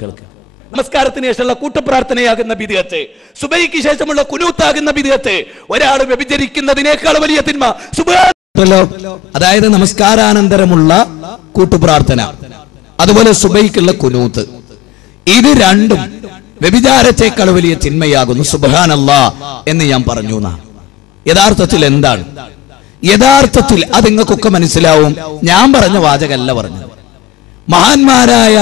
കേൾക്കുക. നമസ്കാരത്തിന് ശേഷമുള്ള കൂട്ടപ്രാർത്ഥനയാകുന്ന ബിദ്അത്ത്, സുബഹിക്ക് ശേഷമുള്ള കുനൂത്താകുന്ന ബിദ്അത്ത്, ഒരാൾ വ്യഭിചരിക്കുന്നതിനേക്കാൾ വലിയ തിന്മ. അതായത് നമസ്കാരാനന്തരമുള്ള കൂട്ടുപ്രാർത്ഥന, അതുപോലെ സുബഹിക്കുള്ള കുനൂത്ത്, ഇത് രണ്ടും വ്യഭിചാരത്തെക്കാൾ വലിയ തിന്മയാകുന്നു. സുബ്ഹാനല്ലാഹ് എന്ന് ഞാൻ പറഞ്ഞു. യഥാർത്ഥത്തിൽ എന്താണ്? യഥാർത്ഥത്തിൽ അത് നിങ്ങൾക്കൊക്കെ മനസ്സിലാവും. ഞാൻ പറഞ്ഞ വാചകമല്ല പറഞ്ഞത്. മഹാന്മാരായ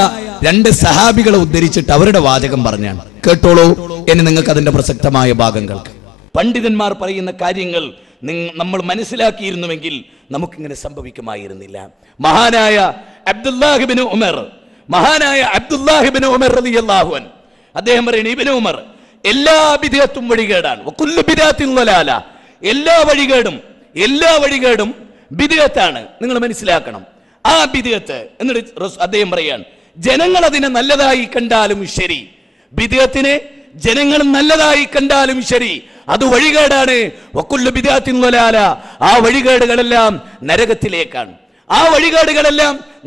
രണ്ട് സഹാബികളെ ഉദ്ധരിച്ചിട്ട് അവരുടെ വാചകം പറഞ്ഞാണ്. കേട്ടോളൂ, എന്ന് നിങ്ങൾക്ക് അതിന്റെ പ്രസക്തമായ ഭാഗം കേൾക്കാം. പണ്ഡിതന്മാർ പറയുന്ന കാര്യങ്ങൾ നമ്മൾ മനസ്സിലാക്കിയിരുന്നുവെങ്കിൽ നമുക്കിങ്ങനെ സംഭവിക്കുമായിരുന്നില്ല. മഹാനായ അബ്ദുല്ലാഹിബ്നു ഉമർ റളിയല്ലാഹു അൻഹു അദ്ദേഹം പറയുന്നു, ഇബ്നു ഉമർ, എല്ലാ ബിദ്അത്തും വഴികേടാണ്. വകുല്ലു ബിദ്അത്തിൻ ളലാല, എല്ലാ വഴികേടും ബിദ്അത്താണ്. നിങ്ങൾ മനസ്സിലാക്കണം ആ ബിദ്അത്ത്. എന്നിട്ട് അദ്ദേഹം പറയാൻ, ജനങ്ങൾ അതിനെ നല്ലതായി കണ്ടാലും ശരി, ബിദ്അത്തിനെ ജനങ്ങൾ നല്ലതായി കണ്ടാലും ശരി, അത് വഴികേടാണ്. വകുല്ലു ബിദ്അത്തിൻ ളലാല, ആ വഴികേടുകളെല്ലാം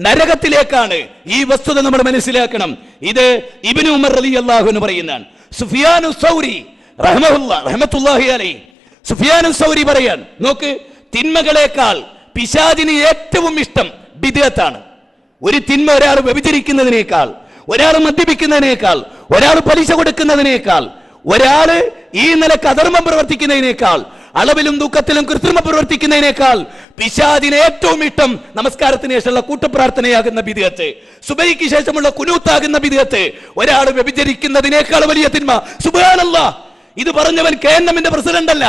നരകത്തിലേക്കാണ്. ഈ വസ്തുത നമ്മൾ മനസ്സിലാക്കണം. ഇത് ഇബ്നു ഉമർ റളിയല്ലാഹു അൻഹു പറയുന്നതാണ്. സുഫിയാനു സൗരി റഹ്മത്തുള്ളാഹി അലൈഹി, സുഫിയാനു സൗരി പറയാൻ, നോക്ക്, തിന്മകളേക്കാൾ പിശാചിന് ഏറ്റവും ഇഷ്ടം ബിദ്അത്താണ്. ഒരു തിന്മ ഒരാൾ വ്യഭിചരിക്കുന്നതിനേക്കാൾ, ഒരാൾ മദ്യപിക്കുന്നതിനേക്കാൾ, ഒരാൾ പലിശ കൊടുക്കുന്നതിനേക്കാൾ, ഒരാൾ ഈ നിലക്ക് അധർമ്മം പ്രവർത്തിക്കുന്നതിനേക്കാൾ, അളവിലും ദുഃഖത്തിലും കൃത്രിമം പ്രവർത്തിക്കുന്നതിനേക്കാൾ പിശാചിന് ഏറ്റവും ഇഷ്ടം നമസ്കാരത്തിന് ശേഷമുള്ള കൂട്ടപ്രാർത്ഥനയാകുന്ന ബിദ്അത്ത്, സുബഹിക്ക് ശേഷമുള്ള കുനൂത്താകുന്ന ബിദ്അത്ത്, ഒരാൾ വ്യഭിചരിക്കുന്നതിനേക്കാൾ വലിയ തിന്മ. സുബ്ഹാനല്ലാഹ്, ഇത് പറഞ്ഞവൻ KNMന്റെ പ്രസിഡന്റ് അല്ല,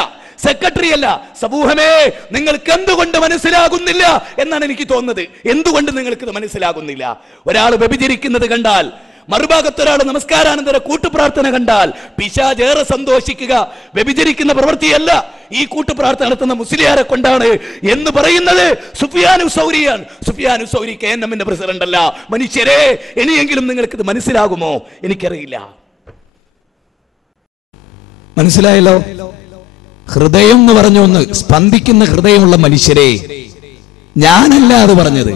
സെക്രട്ടറി അല്ല. സമൂഹമേ, നിങ്ങൾക്ക് എന്തുകൊണ്ട് മനസ്സിലാകുന്നില്ല എന്നാണ് എനിക്ക് തോന്നുന്നത്. എന്തുകൊണ്ട് നിങ്ങൾക്ക് ഇത് മനസ്സിലാകുന്നില്ല? ഒരാൾ വ്യഭിചരിക്കുന്നത് കണ്ടാൽ, മറുഭാഗത്ത് ഒരാൾ നമസ്കാരാനന്തര കൂട്ടുപ്രാർത്ഥന കണ്ടാൽ പിശാച് ഏറെ സന്തോഷിക്കുക വ്യഭിചരിക്കുന്ന പ്രവൃത്തിയല്ല, ഈ കൂട്ടുപ്രാർത്ഥന നടത്തുന്ന മുസ്ലിയാരെ കൊണ്ടാണ് എന്ന് പറയുന്നത് സുഫിയാനു സൗരിയാണ്. സുഫിയാനു സൗരി KNMന്റെ പ്രസിഡന്റ് അല്ല. മനുഷ്യരെ, ഇനിയെങ്കിലും നിങ്ങൾക്ക് ഇത് മനസ്സിലാകുമോ? എനിക്കറിയില്ല. മനസ്സിലായല്ലോ? ഹൃദയം എന്ന് പറഞ്ഞ ഒന്ന്, സ്പന്ദിക്കുന്ന ഹൃദയമുള്ള മനുഷ്യരെ, ഞാനല്ല അത് പറഞ്ഞത്.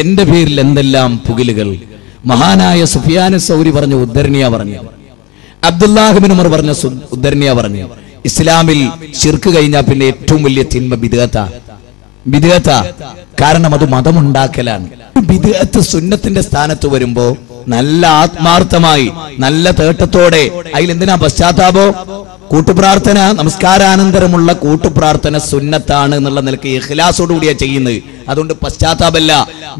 എന്റെ പേരിൽ എന്തെല്ലാം പുകിലുകൾ. മഹാനായ സുഫിയാനു സൗരി പറഞ്ഞ ഉദ്ധരണിയാ പറഞ്ഞു, അബ്ദുല്ലാഹിബ്നു ഉമർ പറഞ്ഞ ഉദ്ധരണിയാ പറഞ്ഞു. ഇസ്ലാമിൽ ശിർക്ക് കഴിഞ്ഞാൽ പിന്നെ ഏറ്റവും വലിയ തിന്മ ബിദ്അത്താ. കാരണം അത് മതമുണ്ടാക്കലാണ്. ബിദ്അത്ത് സുന്നത്തിന്റെ സ്ഥാനത്ത് വരുമ്പോ നല്ല ആത്മാർത്ഥമായി, നല്ല തേട്ടത്തോടെ, അതിലെന്തിനാ പശ്ചാത്താപോ? കൂട്ടുപ്രാർത്ഥന, നമസ്കാരാനന്തരമുള്ള കൂട്ടുപ്രാർത്ഥന സുന്നത്താണ് എന്നുള്ള നിലയ്ക്ക് ഇഖ്ലാസോടുകൂടിയാ ചെയ്യുന്നത്. അതുകൊണ്ട് പശ്ചാത്താപല്ല.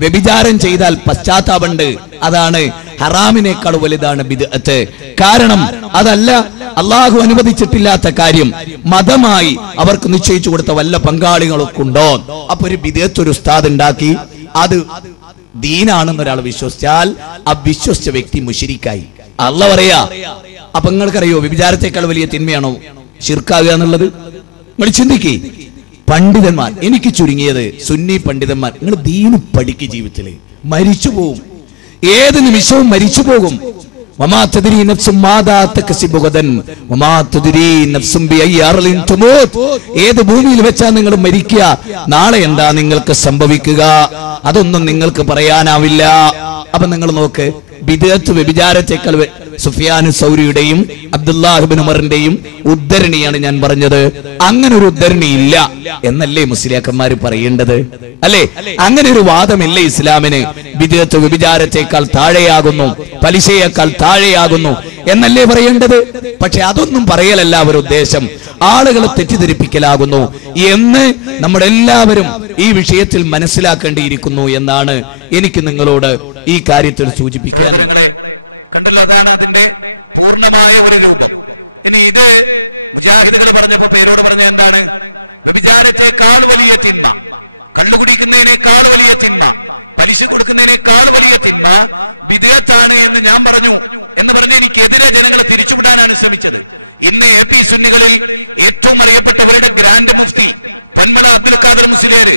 വ്യഭിചാരം ചെയ്താൽ പശ്ചാത്താപമുണ്ട്. അതാണ് ഹറാമിനേക്കാൾ വലുതാണ് ബിദ്അത്ത്. കാരണം അതല്ല അള്ളാഹു അനുവദിച്ചിട്ടില്ലാത്ത കാര്യം മതമായി അവർക്ക് നിശ്ചയിച്ചു കൊടുത്ത വല്ല പങ്കാളികളൊക്കെ ഉണ്ടോ? അപ്പൊ ഒരു ബിദ്അത്ത് ഒരു ഉസ്താദ് ഉണ്ടാക്കി അത് ദീനാണെന്ന് ഒരാൾ വിശ്വസിച്ചാൽ ആ വിശ്വസിച്ച വ്യക്തി മുശ്രിക്കായി. അള്ളാഹു പറയാ. അപ്പൊ നിങ്ങൾക്കറിയോ വ്യഭിചാരത്തെക്കാൾ വലിയ തിന്മയാണോ ശിർക്കാവുക എന്നുള്ളത്? നിങ്ങൾ ചിന്തിക്കേ. പണ്ഡിതന്മാർ, എനിക്ക് ചുരുങ്ങിയത് സുന്നി പണ്ഡിതന്മാർ, നിങ്ങൾ ദീന് പഠിക്ക്. ജീവിതത്തില് മരിച്ചു പോകും, ഏത് നിമിഷവും മരിച്ചു പോകും. ഏത് ഭൂമിയിൽ വെച്ചാ നിങ്ങൾ മരിക്കുക, നാളെ എന്താ നിങ്ങൾക്ക് സംഭവിക്കുക, അതൊന്നും നിങ്ങൾക്ക് പറയാനാവില്ല. അപ്പൊ നിങ്ങൾ നോക്ക്, ബിദ്അത്ത് വ്യഭിചാരത്തെക്കാൾ സുഫിയാനു സൗരിയുടെയും അബ്ദുല്ലാഹിബ്നു ഉമറിന്റെയും ഉദ്ധരണിയാണ് ഞാൻ പറഞ്ഞത്. അങ്ങനെ ഒരു ഉദ്ധരണി ഇല്ല എന്നല്ലേ മുസ്ലിയാക്കന്മാര് പറയേണ്ടത്? അല്ലെ? അങ്ങനെ ഒരു വാദമില്ല ഇസ്ലാമിന്. ബിദ്അത്ത് വ്യഭിചാരത്തെക്കാൾ താഴെയാകുന്നു, പലിശയേക്കാൾ താഴെയാകുന്നു എന്നല്ലേ പറയേണ്ടത്? പക്ഷെ അതൊന്നും പറയലല്ല അവരുടെ ഉദ്ദേശം, ആളുകളെ തെറ്റിദ്ധരിപ്പിക്കലാകുന്നു എന്ന് നമ്മളെല്ലാവരും ഈ വിഷയത്തിൽ മനസ്സിലാക്കേണ്ടിയിരിക്കുന്നു എന്നാണ് എനിക്ക് നിങ്ങളോട് ഈ കാര്യത്തിൽ സൂചിപ്പിക്കുക. സഹോദരങ്ങളെ, കണ്ടല്ലോ, അതാണ് അതിന്റെ പൂർണ്ണമായ ഒരു രൂപം. ഇനി ഇത് മുജാഹിദുകൾ പറഞ്ഞപ്പോ പേരോട് പറഞ്ഞ എന്താണ്? വ്യഭിചാരത്തെക്കാൾ വലിയ തിന്മ, കള്ളുകുടിക്കുന്നതിനേക്കാൾ വലിയ തിന്മ, പലിശ കൊടുക്കുന്നതിനേക്കാൾ വലിയ തിന്മ ബിദ്അത്താണ് എന്ന് ഞാൻ പറഞ്ഞു എന്ന് പറഞ്ഞ് എനിക്കെതിരെ ജനങ്ങളെ തിരിച്ചുവിടാനാണ് ശ്രമിച്ചത്. ഇന്ന് AP സുന്നികളിൽ ഏറ്റവും അറിയപ്പെട്ടവരുടെ ഗ്രാൻഡ് മുഫ്തി പൊന്മള അബ്ദുൽ ഖാദർ മുസ്ലിയാർ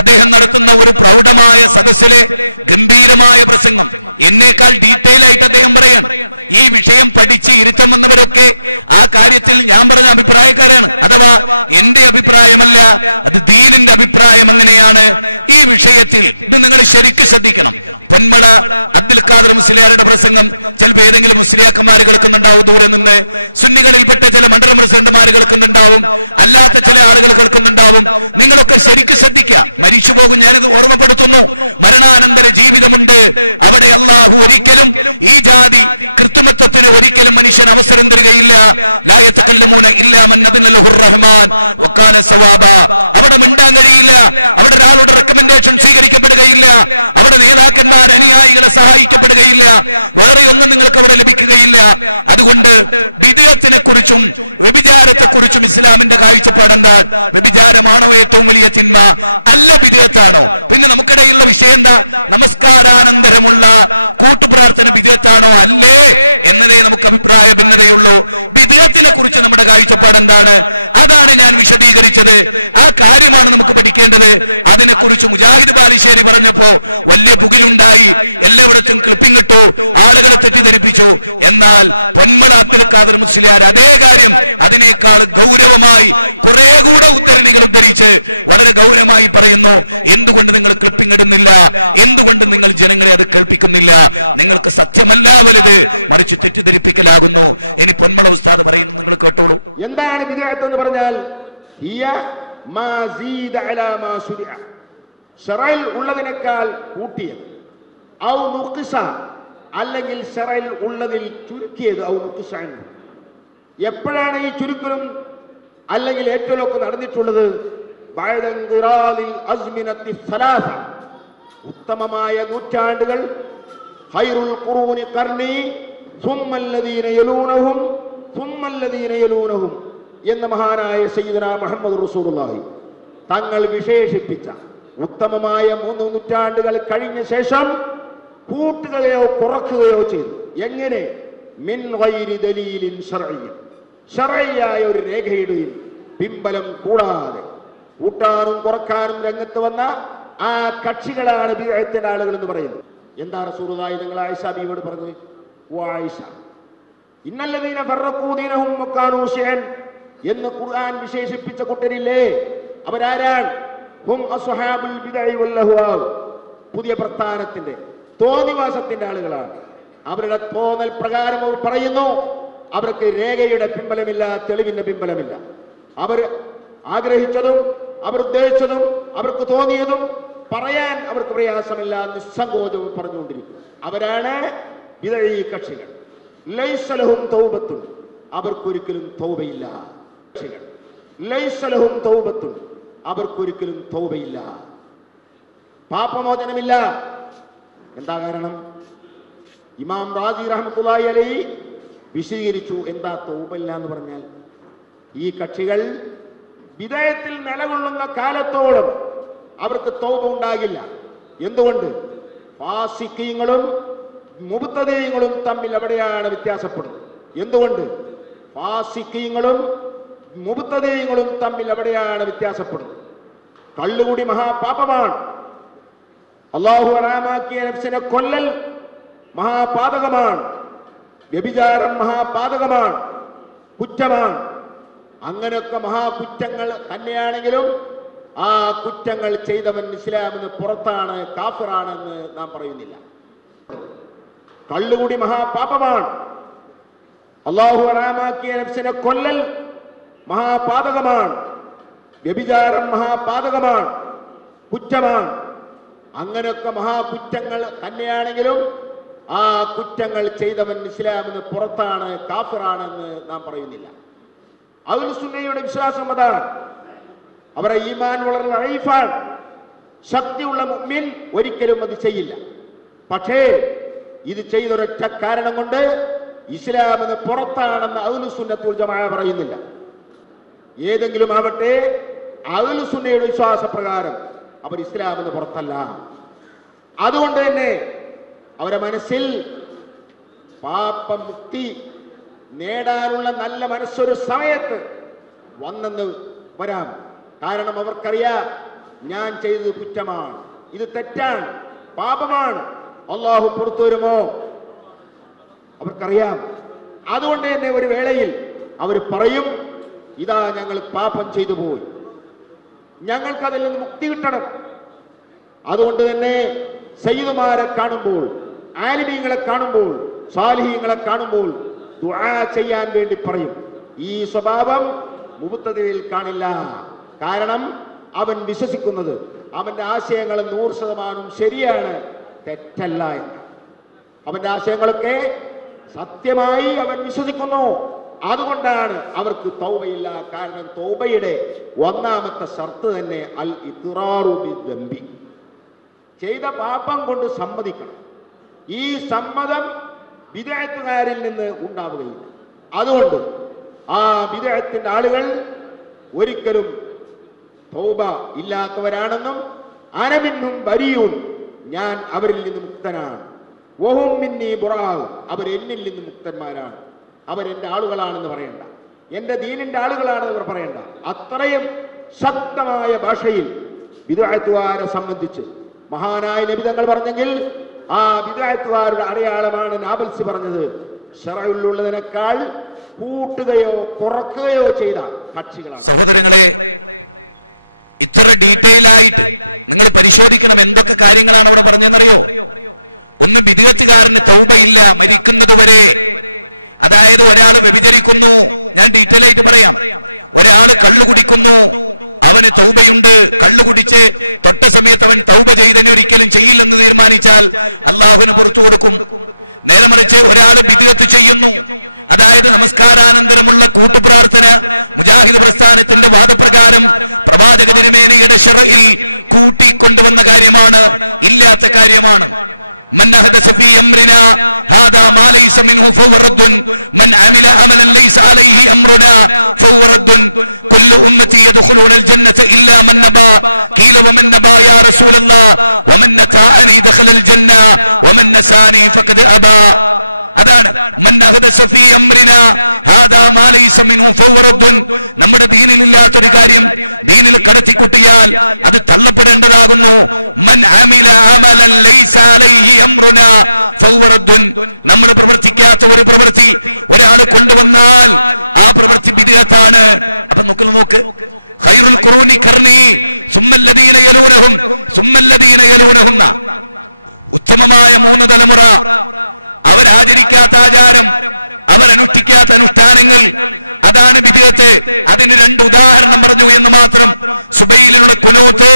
അദ്ദേഹം നടത്തുന്ന ഒരു പ്രൗഢമായ സദസ്സിലെ ഗംഭീരമായ പ്രസംഗം എന്നേക്കാൾ ഡീറ്റെയിൽ ആയിട്ട് അദ്ദേഹം പറയാണ്. ഈ വിഷയം പഠിച്ച് ഇരുത്തം വന്നവരൊക്കെ ആ കാര്യത്തിൽ ഞാൻ പറഞ്ഞ അഭിപ്രായക്കാരാണ്. അഥവാ എന്റെ അഭിപ്രായമല്ല, അത് ദീനിന്റെ അഭിപ്രായം. അങ്ങനെയാണ് ഈ വിഷയത്തിൽ. ഇത് നിങ്ങൾ ശരിക്കും ശ്രദ്ധിക്കണം. പൊന്മള അബ്ദുൽ ഖാദർ മുസ്ലിയാരുടെ പ്രസംഗം ചിലപ്പോൾ ഏതെങ്കിലും മുസ്ലിയാക്കന്മാർ കേൾക്കുന്നുണ്ടാവും, ദൂരെ നിന്ന് സുന്നികളിൽപ്പെട്ട ചില മണ്ഡലം പ്രസിഡന്റുമാർ കേൾക്കുന്നുണ്ടാവും, അല്ലാത്ത ചില ആളുകൾ കേൾക്കുന്നുണ്ടാവും. നിങ്ങളൊക്കെ ശരിക്കും ശ്രദ്ധിക്കുക. മരിച്ചു പോകും, ഞാനിത് ഓർമ്മപ്പെടുത്തുന്നു. മരണാനന്തര ജീവിതമുണ്ട്. അവിടെ അള്ളാഹു ഒരിക്കലും ഈ ജാതി കൃത്രിമത്വത്തിന് ഒരിക്കലും മനുഷ്യൻ അവസരം തരികയില്ല. ലാ യതകല്ലമൂന ഇല്ലാ മൻ അദ്ന ലഹുർ റഹ്മാൻ വഖാല സവാബ. അവിടെ മിണ്ടാൻ കഴിയില്ല. അവിടെ ഒരാളുടെ റെക്കമെൻഡേഷൻ സ്വീകരിക്കപ്പെടുകയില്ല. അവിടെ നേതാക്കന്മാർ അനുയായികളെ സഹായിക്കപ്പെടുകയില്ല. വേറെ ഒന്നും നിങ്ങൾക്ക് അവിടെ ലഭിക്കുകയില്ല. അതുകൊണ്ട് ബിദ്അത്തിനെ കുറിച്ചും വ്യഭിചാരത്തെ കുറിച്ചും ഇസ്ലാമിന്റെ കാഴ്ചപ്പാട് എന്താ? വ്യഭിചാരമാണോ ഏറ്റവും വലിയ തിന്മ? അല്ല, ബിദ്അത്താണോ? പിന്നെ നമുക്കിടയിലുള്ള വിഷയം എന്താ? നമസ്കാരാനന്തരമുള്ള കൂട്ടുപ്രാർത്ഥന ബിദ്അത്താണോ അല്ലേ എന്നതേ നമുക്ക് അഭിപ്രായ ഭിന്നതയുള്ളൂ. ബിദ്അത്തിനെ കുറിച്ച് നമ്മുടെ കാഴ്ചപ്പാട് എന്താണ്? അതാണ് ഞാൻ വിശദീകരിച്ചത്. ആ കാര്യമാണ് നമുക്ക് പഠിക്കേണ്ടത്. അതിനെക്കുറിച്ച് മുജാഹിദ് ബാലുശ്ശേരി പറഞ്ഞപ്പോ വലിയ പുകിലുണ്ടായി, എല്ലായിടത്തും ക്ലിപ്പിംഗ് ഇട്ടു, ആളുകളെ തെറ്റിദ്ധരിപ്പിച്ചു. എന്നാൽ പൊന്മള അബ്ദുൽ ഖാദർ മുസ്ലിയാർ അതേ കാര്യം അതിനേക്കാൾ ഗൗരവമായി കുറെ കൂടെ ഉദ്ധരണികൾ ഉദ്ധരിച്ച് വളരെ ഗൗരവമായി പറയുന്നു. എന്തുകൊണ്ട് നിങ്ങൾ ക്ലിപ്പിംഗ് ഇടുന്നില്ല? എന്തുകൊണ്ട് നിങ്ങൾ ജനങ്ങളെ അത് കേൾപ്പിക്കുന്നില്ല? നിങ്ങൾക്ക് സത്യമല്ല വലുത്, മറിച്ച് തെറ്റിദ്ധരിപ്പിക്കലാകുന്നു. ഇനി പൊന്മള ഉസ്താദ് പറയുന്നു, നിങ്ങൾ കേട്ടോളൂ. എന്താണ് ബിദ്അത്ത് എന്ന് പറഞ്ഞാൽ? ഹിയ മാ സീദ അലാ മാ ശുരിഅ, ശറഇൽ ഉള്ളതിനേക്കാൾ കൂട്ടിയത്. ഔ നുഖ്സ, അല്ലെങ്കിൽ ശറഇൽ ഉള്ളതിൽ ചുരുക്കിയത്. ഔ നുഖ്സ. എപ്പോഴാണ് ഈ ചുരുക്കലും അല്ലെങ്കിൽ ഏറ്റവും നടന്നിട്ടുള്ളത്? ബഅദ ഇൻഖിറാദിൽ അസ്മിനത്തി സലാസ, ഉത്തമമായ നൂറ്റാണ്ടുകൾ, ഖൈറുൽ ഖുറൂനി ഖർനി സുമ്മല്ലദീന യലൂനഹും സുമ്മല്ലദീന യലൂനഹും എന്ന മഹാനായ സയ്യിദുനാ മുഹമ്മദ് റസൂലുള്ളാഹി തങ്ങൾ വിശേഷിപ്പിച്ച ഉത്തമമായ 3 നൂറ്റാണ്ടുകൾ കഴിഞ്ഞ ശേഷം കൂട്ടുകയോ കുറക്കുകയോ ചെയ്തു. എങ്ങനെ? മിൻ ഗൈരി ദലീലിൻ ശർഈ, ശർഈയായ ഒരു രേഖയുടെയും പിമ്പലം കൂടാതെ കൂട്ടാനും കുറക്കാനും രംഗത്ത് വന്ന ആ കക്ഷികളാണ് ബിദ്അത്തിന്റെ ആളുകൾ എന്ന് പറയുന്നത്. എന്താ റസൂലുള്ളാഹി തങ്ങൾ ആയിഷ ബീവിയോട് പറഞ്ഞത്? ആയിഷ, ഇന്നല്ലദീന ഫറഖൂ ദീനഹും വകാനൂ ശിഅൻ എന്ന് ഖുർആൻ വിശേഷിപ്പിച്ച കൂട്ടരില്ലേ, അവരാരാണ്? ഹും അസ്ഹാബുൽ ബിദ്അഇ വൽ അഹ്വാ, പുതിയ പ്രസ്ഥാനത്തിന്റെ തോന്നിവാസത്തിന്റെ ആളുകളാണ്. അവരുടെ തോന്നൽ പ്രകാരം അവർ പറയുന്നു. അവർക്ക് രേഖയുടെ പിമ്പലമില്ല, തെളിവിന്റെ പിമ്പലമില്ല. അവർ ആഗ്രഹിച്ചതും അവർ ഉദ്ദേശിച്ചതും അവർക്ക് തോന്നിയതും പറയാൻ അവർക്ക് പ്രയാസമില്ല, നിസ്സങ്കോചവും പറഞ്ഞുകൊണ്ടിരിക്കും. അവരാണ് ബിദ്അഈ കക്ഷികൾ. ലൈസ ലഹും തൗബത്തുൻ, അവർക്കൊരിക്കലും തൗബയില്ല. ലൈസ ലഹും തൗബത്തുൻ, അവർക്കൊരിക്കലും തൗബയില്ല, പാപമോചനമില്ല. എന്താ കാരണം? ഇമാം റാസി റഹ്മത്തുള്ളാഹി അലൈഹി വിശദീകരിച്ചു എന്താ തൗബയില്ല എന്ന് പറഞ്ഞാൽ. ഈ കക്ഷികൾ ബിദ്അത്തിൽ നിലകൊള്ളുന്ന കാലത്തോളം അവർക്ക് തൗബ ഉണ്ടാകില്ല. എന്തുകൊണ്ട്? ഫാസിഖീങ്ങളും മുബ്തദീങ്ങളും തമ്മിൽ അവിടെയാണ് വ്യത്യാസപ്പെടുന്നത്. എന്തുകൊണ്ട്? ഫാസിഖീങ്ങളും മുബ്തദീങ്ങളും തമ്മിൽ അവിടെയാണ് വ്യത്യാസപ്പെടുന്നത്. കള്ളുകൂടി മഹാപാപമാണ്. അല്ലാഹു ഹറാമാക്കിയ നഫ്സിനെ കൊല്ലൽ മഹാപാതകമാണ്. വ്യഭിചാരം മഹാപാതകമാണ്, കുറ്റമാണ്. അങ്ങനെയൊക്കെ മഹാകുറ്റങ്ങൾ തന്നെയാണെങ്കിലും ആ കുറ്റങ്ങൾ ചെയ്തവൻ ഇസ്ലാമിന് പുറത്താണ്, കാഫിറാണെന്ന് നാം പറയുന്നില്ല. കള്ളുകൂടി മഹാപാപമാണ്. അല്ലാഹു ഹറാമാക്കിയ നഫ്സിനെ കൊല്ലൽ മഹാപാതകമാണ്. വ്യഭിചാരം മഹാപാതകമാണ്, കുറ്റമാണ്. അങ്ങനെയൊക്കെ മഹാകുറ്റങ്ങൾ തന്നെയാണെങ്കിലും ആ കുറ്റങ്ങൾ ചെയ്തവൻ ഇസ്ലാമിന് പുറത്താണ്, കാഫിറാണെന്ന് നാം പറയുന്നില്ല. അഹ്ലുസ് സുന്നയുടെ വിശ്വാസം അതാണ്. അവരുടെ ഈമാൻ വളരെ ലൈഫാണ്. ശക്തിയുള്ള മുഅ്മിൻ ഒരിക്കലും അത് ചെയ്യില്ല. പക്ഷേ ഇത് ചെയ്തൊരൊറ്റ കാരണം കൊണ്ട് ഇസ്ലാമിന് പുറത്താണെന്ന് അഹ്ലുസ് സുന്നത്തുൽ വൽ ജമാഅ പറയുന്നില്ല. ഏതെങ്കിലും ആവട്ടെ, അഹ്ലുസ് സുന്നയുടെ വിശ്വാസപ്രകാരം അവർ ഇസ്ലാമിന് പുറത്തല്ല. അതുകൊണ്ട് തന്നെ അവരുടെ മനസ്സിൽ പാപമുക്തി നേടാനുള്ള നല്ല മനസ്സൊരു സമയത്ത് വന്നെന്ന് വരാം. കാരണം അവർക്കറിയാം ഞാൻ ചെയ്തത് കുറ്റമാണ്, ഇത് തെറ്റാണ്, പാപമാണ്, അള്ളാഹു പുറത്തു വരുമോ? അവർക്കറിയാം. അതുകൊണ്ട് തന്നെ ഒരു വേളയിൽ അവർ പറയും, ഇതാ ഞങ്ങൾ പാപം ചെയ്തു പോയി, ഞങ്ങൾക്കതിൽ നിന്ന് മുക്തി കിട്ടണം. അതുകൊണ്ട് തന്നെ സയ്യിദുമാരെ കാണുമ്പോൾ, ആലിമീങ്ങളെ കാണുമ്പോൾ, സാലിഹീങ്ങളെ കാണുമ്പോൾ ദുആ ചെയ്യാൻ വേണ്ടി പറയും. ഈ സ്വഭാവം മുബ്തദിയിൽ കാണില്ല. കാരണം അവൻ വിശ്വസിക്കുന്നത് അവന്റെ ആശയങ്ങൾ 100% ശരിയാണ്, തെറ്റല്ല എന്ന്. അവന്റെ ആശയങ്ങളൊക്കെ സത്യമായി അവൻ വിശ്വസിക്കുന്നു. അതുകൊണ്ടാണ് അവർക്ക് തൗബയില്ല. കാരണം തൗബയുടെ ഒന്നാമത്തെ ഷർത്ത് തന്നെ അൽ ഇഖ്റാറു ബിദ്ദംബി, ചെയ്ത പാപം കൊണ്ട് സമ്മതിക്കണം. ഈ സമ്മതം ബിദ്അത്തുകാരിൽ നിന്ന് ഉണ്ടാവുകയില്ല. അതുകൊണ്ട് ആ ബിദ്അത്തിന്റെ ആളുകൾ ഒരിക്കലും തൗബ ഇല്ലാത്തവരാണെന്നും അനമിന്നും ബരിയൂൻ, ഞാൻ അവരിൽ നിന്ന് മുക്തനാണ്, വഹും മിന്നീ ബുറാഉ, അവർ എന്നിൽ നിന്ന് മുക്തന്മാരാണ്, അവരെന്റെ ആളുകളാണെന്ന് പറയണ്ട, എന്റെ ദീനിന്റെ ആളുകളാണെന്ന് അവർ പറയണ്ട. അത്രയും ശക്തമായ ഭാഷയിൽ ബിദ്അത്തുകാരെ സംബന്ധിച്ച് മഹാനായ നബി തങ്ങൾ പറഞ്ഞെങ്കിൽ ആ ബിദ്അത്തുകാരുടെ അടയാളമാണ് നാബൽസി പറഞ്ഞത്, ശറഉള്ളതിനേക്കാൾ കൂട്ടുകയോ കുറക്കുകയോ ചെയ്ത കക്ഷികളാണ്. സഹോദരങ്ങളെ, ഇത്ര ഡീറ്റെയിൽ ആയിട്ട് നിങ്ങൾ പരിശോധിക്കണം എന്തൊക്കെ കാര്യങ്ങളാണ് അവിടെ പറഞ്ഞെന്നറിയോ? ഒന്ന്, ബിദ്അത്തുകാരന് തൗബയില്ല മരിക്കുന്നതുവരെ. അതായത് ഒരാൾ വ്യഭിചരിക്കുന്നു, ഞാൻ ഡീറ്റെയിൽ ആയിട്ട് പറയാം. ഒരാൾ കള്ളു കുടിക്കുന്നു, അവന് തൗബയുണ്ട്. കള്ളു കുടിച്ച് തൊട്ട സമയത്ത് അവൻ തൗബ ചെയ്തതിനെ ഒരിക്കലും ചെയ്യില്ലെന്ന് തീരുമാനിച്ചാൽ അള്ളാഹുവിന് പുറത്തു കൊടുക്കും. നേരെ മറിച്ച് ഒരാൾ ബിദ്അത്ത് ചെയ്യുന്നു, അതായത് നമസ്കാരാനന്തരമുള്ള കൂട്ടുപ്രാർത്ഥന മുജാഹിദ് പ്രസ്ഥാനത്തിന്റെ വാദപ്രകാരം പ്രവാചക തിരുമേനിയുടെ ശറഇൽ കൂട്ടിക്കൊണ്ടുവന്ന കാര്യമാണ്, ഇല്ലാത്ത കാര്യമാണ്. മൻ അഹദസ ഫീ അംറിനാ ഹാദാ മാ ലൈസ മിൻഹു ഫഹുവ റദ്ദുൻ മൻ അമില അമലൻ ലൈസ അലൈഹി അംറുനാ ഫഹുവ റദ്ദുൻ കുല്ലു ഉമ്മത്തി യദ്ഖുലൂനൽ ജന്നത ഇല്ലാ മൻ നബാ ഖീല വമൻ നബാ യാ റസൂലല്ലാഹ് വമൻ നതാഅനി ദഖലൽ ജന്ന വമൻ നസാനി ഫഖദ് അബാ. അതാണ് മൻ അഹദസ ഫീ അംറിനാ ഹാദാ മാ ലൈസ മിൻഹു ഫഹുവ റദ്ദുൻ. നമ്മുടെ ദീനിൽ ഇല്ലാത്തൊരു കാര്യം ദീനിൽ കടത്തിക്കുട്ടിയാൽ അത് തള്ളപ്പെടേണ്ടതാകുന്നു. മൻ അമില അമലൻ ലൈസ അലൈഹി അംറുനാ ഫഹുവ റദ്ദുൻ. നമ്മൾ പ്രവർത്തിക്കാത്ത ഒരു പ്രവൃത്തി ഒരാൾ കൊണ്ടുവന്നാൽ ആ പ്രവൃത്തി ബിദ്അത്താണ്. അപ്പൊ നോക്ക്, ഖൈറുൽ ഖുറൂനി ഖർനി സുമ്മല്ലദീന യലൂനഹും സുമ്മല്ലദീന യലൂനഹും. ഉത്തമമായ 3 തലമുറ, അവരാചരിക്കാത്ത ആചാരം, അവരനുഷ്ഠിക്കാത്ത അനുഷ്ഠാനങ്ങൾ, അതാണ് ബിദ്അത്ത്. അതിന് 2 ഉദാഹരണം പറഞ്ഞു എന്ന് മാത്രം. സുബൈയിലുള്ള ഖുനൂത്ത്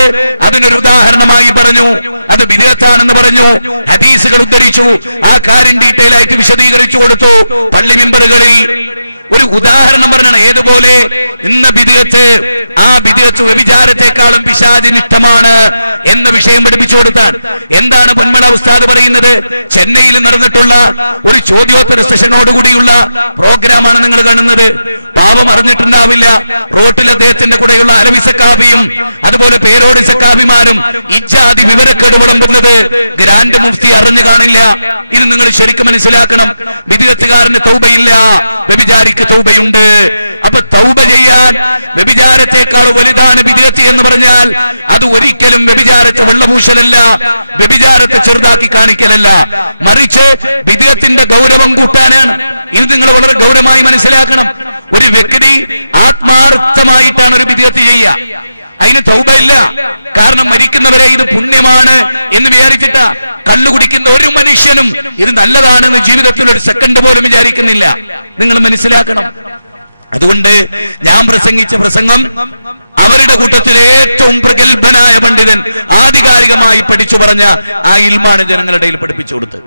അതിനൊരു ഉദാഹരണമായി പറഞ്ഞു, അത് ബിദ്അത്താണെന്ന് പറഞ്ഞു. ഹദീസുകൾ ഉദ്ധരിച്ചു, ആ കാര്യം ഡീറ്റെയിൽ ആയിട്ട് വിശദീകരിച്ചു കൊടുത്തു. പള്ളി മിമ്പറുകളിൽ ഒരു ഉദാഹരണം പറഞ്ഞാണ്. ഏതുപോലെ? ഇന്ന ബിദ്അത്ത്, ആ ബിദ്അത്ത് വ്യഭിചാരത്തെക്കാളും പിശാചിനിഷ്ടമാണ് എന്ന വിഷയം പഠിപ്പിച്ചു കൊടുത്താൽ. എന്താണ് പൊന്മള ഉസ്താദ് പറയുന്നത്? ചെന്നൈയിൽ നടന്നിട്ടുള്ള ഒരു ചോദ്യോത്തര സെഷനോടുകൂടിയുള്ള പ്രോഗ്രാമാണ് നിങ്ങൾ കാണുന്നത്. പാപം അറിഞ്ഞിട്ടുണ്ടാവില്ല. റോട്ടിൽ അദ്ദേഹത്തിന്റെ കൂടെയുള്ള അലവി സക്കാഫിയും അതുപോലെ പേരോട് സക്കാഫിമാരും ഇജാതി വിവരക്കേട് വിളമ്പുന്നത് ഗ്രാൻഡ് മുഫ്തി അറിഞ്ഞു കാണില്ല. ഇത് നിങ്ങൾ ശരിക്കും മനസ്സിലാക്കണം. ബിദ്അത്തുകാരന് തൗബയില്ല, വ്യഭിചാരിക്ക് തൗബയുണ്ട്. അപ്പൊ തൗബ ചെയ്യാൻ വ്യഭിചാരത്തെക്കാൾ വലുതാണ് ബിദ്അത്ത് എന്ന് പറഞ്ഞാൽ അത് ഒരിക്കലും വ്യഭിചാരത്തെ വെള്ളപൂശലല്ല, വ്യഭിചാരത്തെ ചെറുതാക്കി കാണിക്കലല്ല, മറിച്ച് ബിദ്അത്തിന്റെ ഗൗരവം കൂട്ടാനാണ്. ഇത് നിങ്ങൾ വളരെ ഗൗരവമായി മനസ്സിലാക്കണം. ഒരു വ്യക്തി ആത്മാർത്ഥമായിട്ടാണ് ഒരു ബിദ്അത്ത് ചെയ്യുക, അതിന് തൗബ ഇല്ല. കാരണം മരിക്കുന്നവരെ ഇത് പുണ്യമാണ് എന്ന് വിചാരിച്ചിട്ട. കള്ളു കുടിക്കുന്ന ഒരു മനുഷ്യനും ഇത് നല്ലതാണെന്ന് ജീവിതത്തിൽ ഒരു സെക്കൻഡ് പോലും വിചാരിക്കുന്നില്ല. നിങ്ങൾ മനസ്സിലാക്കണം. അതുകൊണ്ട് ഞാൻ പ്രസംഗിച്ച പ്രസംഗം അവരുടെ കൂട്ടത്തിലെ ഏറ്റവും പ്രഗത്ഭനായ പണ്ഡിതൻ ആധികാരികമായി പഠിച്ചു പറഞ്ഞ ആ ഇൽമാണ് ജനങ്ങളുടെ ഇടയിൽ പഠിപ്പിച്ചു കൊടുത്തത്.